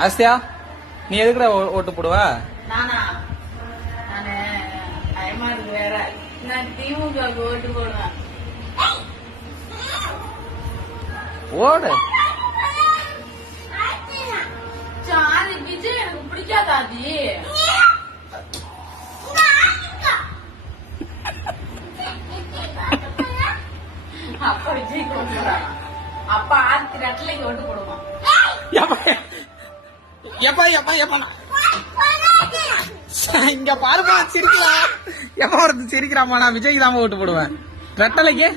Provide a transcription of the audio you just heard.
Asia, நீ எதுக்குடா ஓட்டு போடுவ? நானா? நானு ஐமாருக்கு வேற. நான் திமுக ஓட்டு போடுவேன். ஓடு. சாரி, விஜய் எனக்கு பிடிக்காதாதி. அப்பா விஜய் ஓட்டு போடுறான். அப்பா ஆர்த்தி ரெட்டலைக்கு ஓட்டு போடுவான். இங்க பாருமா சிரிக்கலாம். எப்ப ஒருத்தர் சிரிக்கிறாமா, நான் விஜய்க்கு தான் ஓட்டு போடுவேன். ரெட்டலைக்கு